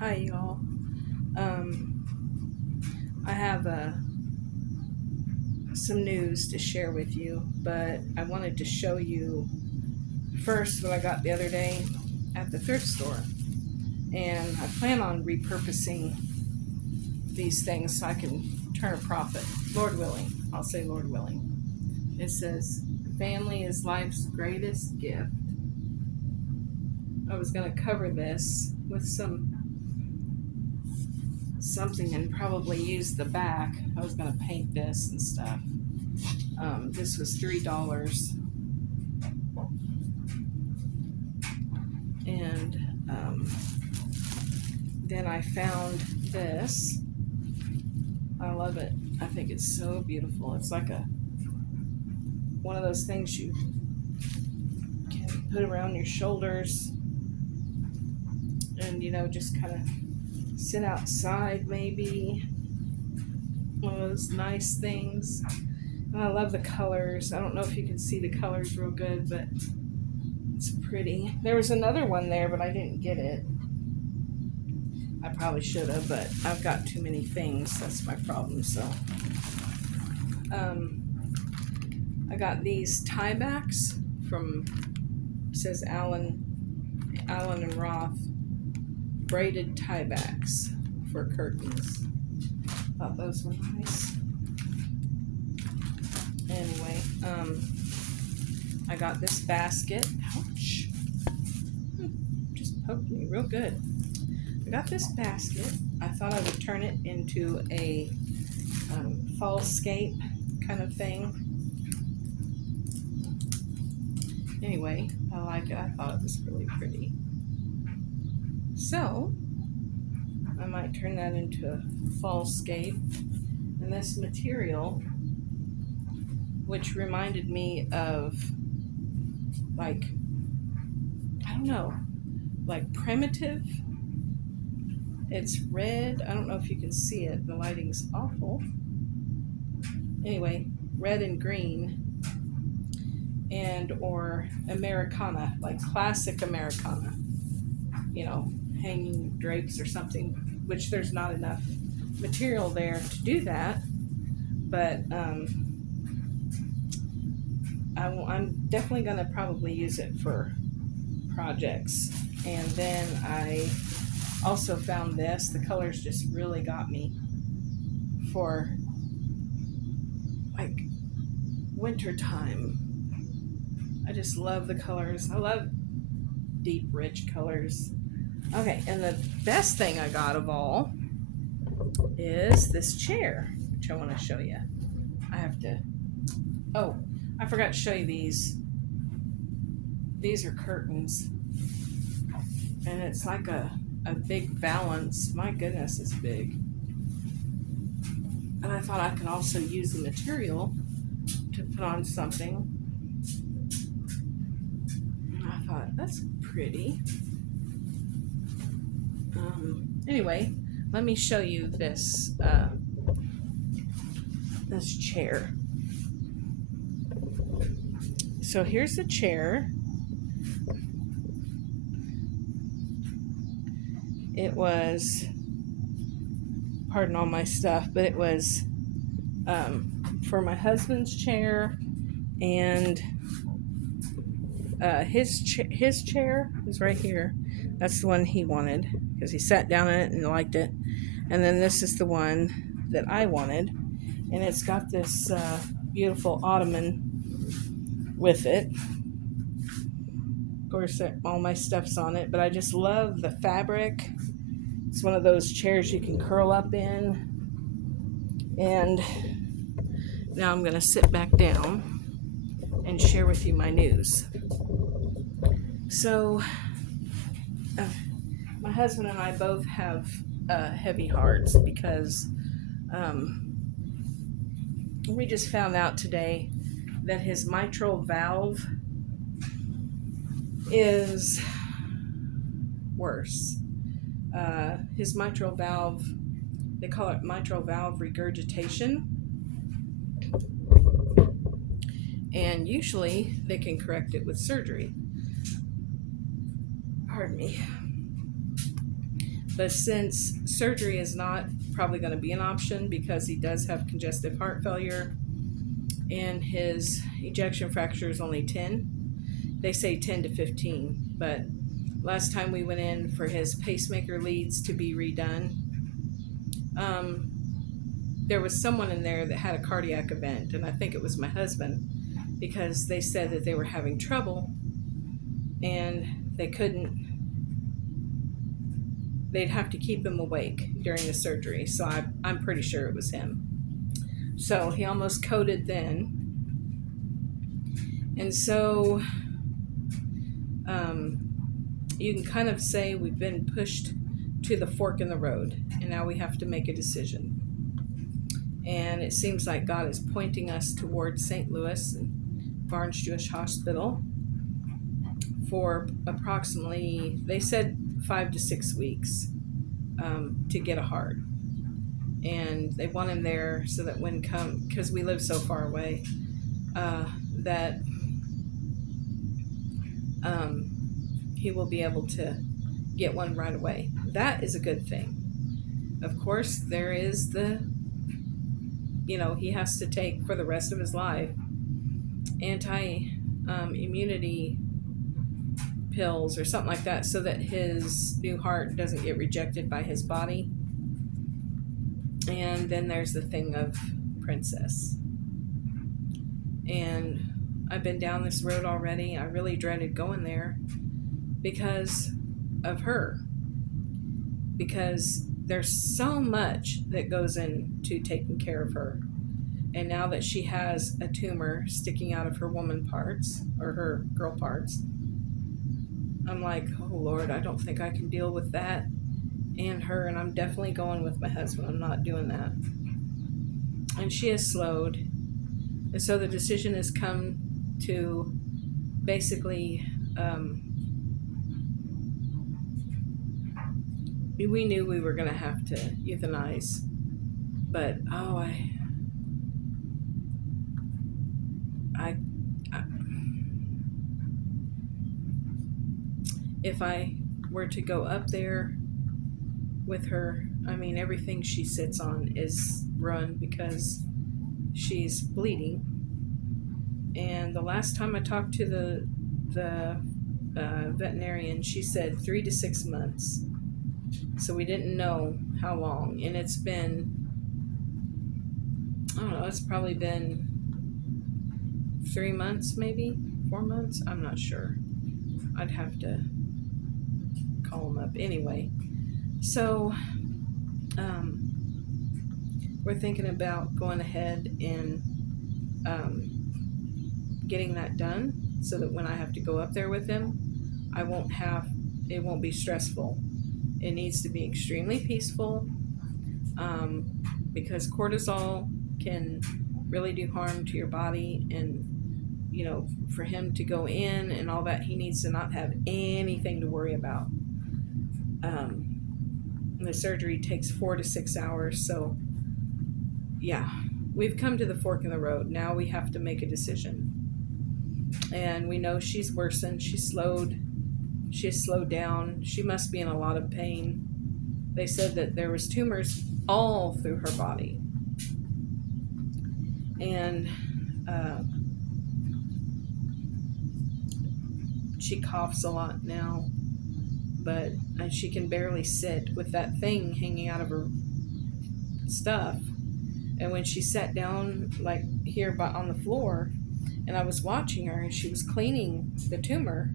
Hi, y'all. I have some news to share with you, but I wanted to show you first what I got the other day at the thrift store. And I plan on repurposing these things so I can turn a profit. Lord willing. I'll say Lord willing. It says, family is life's greatest gift. I was going to cover this with something and probably use the back. I was going to paint this and stuff. This was $3, and then I found this. I love it. I think it's so beautiful. It's like one of those things you can put around your shoulders, and just kind of sit outside, maybe. One of those nice things. And I love the colors. I don't know if you can see the colors real good, but it's pretty. There was another one there, but I didn't get it. I probably should have, but I've got too many things. That's my problem. So I got these tiebacks from, it says Allen and Roth, braided tiebacks for curtains. Thought those were nice. Anyway, I got this basket. Ouch. Just poked me real good. I got this basket. I thought I would turn it into a fallscape kind of thing. Anyway, I like it. I thought it was really pretty. So, I might turn that into a fallscape. And this material, which reminded me of, like, I don't know, like primitive. It's red. I don't know if you can see it. The lighting's awful. Anyway, red and green, and or Americana, like classic Americana. Hanging drapes or something, which there's not enough material there to do that. But I'm definitely going to probably use it for projects. And then I also found this. The colors just really got me for like winter time. I just love the colors. I love deep, rich colors. Okay, and the best thing I got of all is this chair, which I want to show you. I forgot to show you these. These are curtains, and it's like a big valance. My goodness, it's big. And I thought I could also use the material to put on something. And I thought, that's pretty. Anyway, let me show you this this chair. So here's the chair. It was, pardon all my stuff, but it was for my husband's chair, and his chair is right here. That's the one he wanted because he sat down in it and liked it. And then this is the one that I wanted, and it's got this beautiful ottoman with it. Of course, all my stuff's on it, but I just love the fabric. It's one of those chairs you can curl up in. And now I'm going to sit back down and share with you my news. So, my husband and I both have heavy hearts because we just found out today that his mitral valve is worse. His mitral valve, they call it mitral valve regurgitation. And usually they can correct it with surgery. Pardon me. But since surgery is not probably going to be an option because he does have congestive heart failure and his ejection fracture is only 10, they say 10 to 15. But last time we went in for his pacemaker leads to be redone, there was someone in there that had a cardiac event, and I think it was my husband, because they said that they were having trouble and they'd have to keep him awake during the surgery. So I'm pretty sure it was him. So he almost coded then. And so you can kind of say we've been pushed to the fork in the road, and now we have to make a decision. And it seems like God is pointing us towards St. Louis and Barnes Jewish Hospital for approximately, they said 5 to 6 weeks to get a heart. And they want him there so that because we live so far away, that he will be able to get one right away. That is a good thing. Of course, there is he has to take for the rest of his life immunity pills or something like that so that his new heart doesn't get rejected by his body. And then there's the thing of Princess. And I've been down this road already. I really dreaded going there because of her. Because there's so much that goes into taking care of her. And now that she has a tumor sticking out of her woman parts, or her girl parts, I'm like, oh Lord, I don't think I can deal with that and her, and I'm definitely going with my husband. I'm not doing that. And she has slowed. And so the decision has come to basically, we knew we were going to have to euthanize, but if I were to go up there with her, I mean, everything she sits on is run because she's bleeding. And the last time I talked to the veterinarian, she said 3 to 6 months. So we didn't know how long. And it's been, I don't know, it's probably been 3 months, maybe 4 months. I'm not sure. I'd have to call them up. Anyway, so we're thinking about going ahead and getting that done so that when I have to go up there with him, it won't be stressful. It needs to be extremely peaceful, because cortisol can really do harm to your body. And for him to go in and all that, he needs to not have anything to worry about. The surgery takes 4 to 6 hours. So yeah, we've come to the fork in the road. Now we have to make a decision. And we know she's worsened. She's slowed down. She must be in a lot of pain. They said that there was tumors all through her body. And she coughs a lot now, but she can barely sit with that thing hanging out of her stuff. And when she sat down like here on the floor, and I was watching her, and she was cleaning the tumor,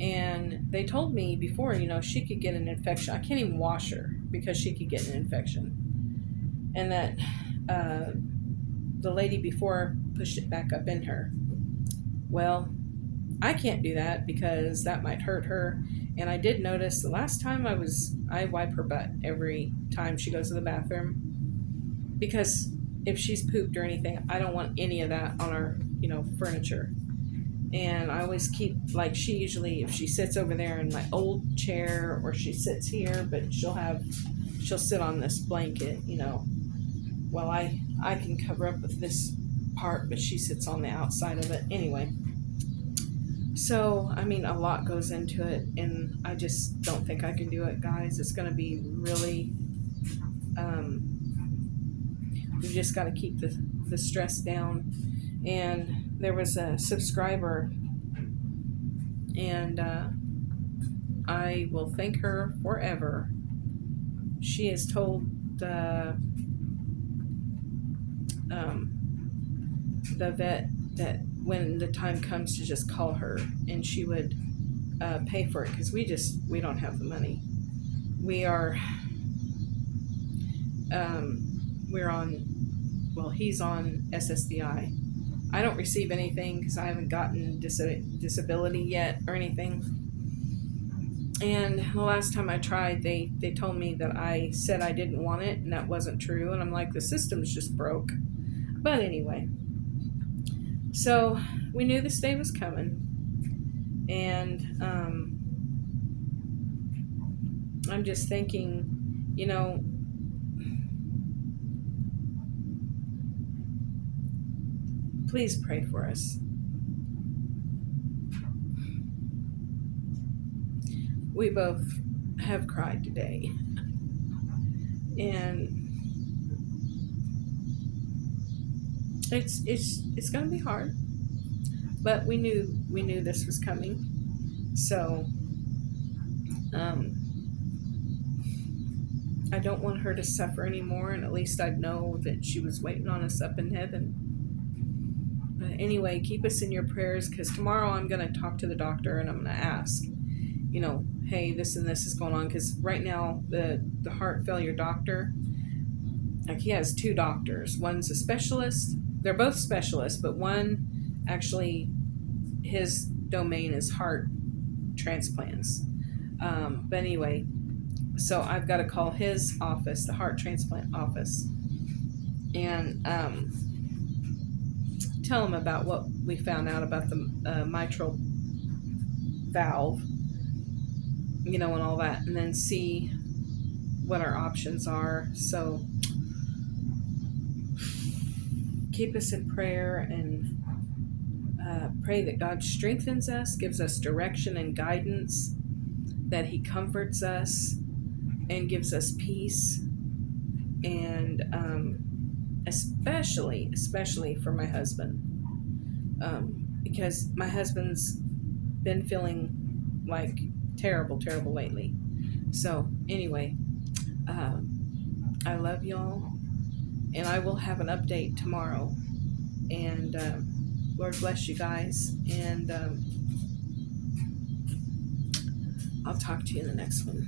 and they told me before, she could get an infection. I can't even wash her because she could get an infection. And that the lady before pushed it back up in her. Well, I can't do that because that might hurt her. And I did notice the last time I wipe her butt every time she goes to the bathroom, because if she's pooped or anything, I don't want any of that on our, furniture. And I always keep, like, she usually, if she sits over there in my old chair, or she sits here, but she'll sit on this blanket, while I can cover up with this part, but she sits on the outside of it. Anyway, So, I mean, a lot goes into it, and I just don't think I can do it, guys. It's going to be really, we just got to keep the stress down. And there was a subscriber, and I will thank her forever. She has told um, the vet that when the time comes to just call her, and she would pay for it, because we don't have the money. We are we're on, well, he's on SSDI. I don't receive anything because I haven't gotten disability yet or anything. And the last time I tried, they told me that I said I didn't want it, and that wasn't true. And I'm like, the system's just broke. But anyway, so we knew this day was coming, and I'm just thinking, you know, please pray for us. We both have cried today, and it's going to be hard, but we knew this was coming. So I don't want her to suffer anymore, and at least I'd know that she was waiting on us up in heaven. But anyway, keep us in your prayers, because tomorrow I'm going to talk to the doctor, and I'm going to ask, you know, hey, this and this is going on, because right now the heart failure doctor, like, he has two doctors. One's a specialist. They're both specialists, but one actually, his domain is heart transplants. But anyway, so I've got to call his office, the heart transplant office, and tell him about what we found out about the mitral valve, you know, and all that, and then see what our options are. So keep us in prayer, and pray that God strengthens us, gives us direction and guidance, that He comforts us and gives us peace, and especially for my husband, because my husband's been feeling like terrible lately. So anyway, I love y'all, and I will have an update tomorrow, and Lord bless you guys, and I'll talk to you in the next one.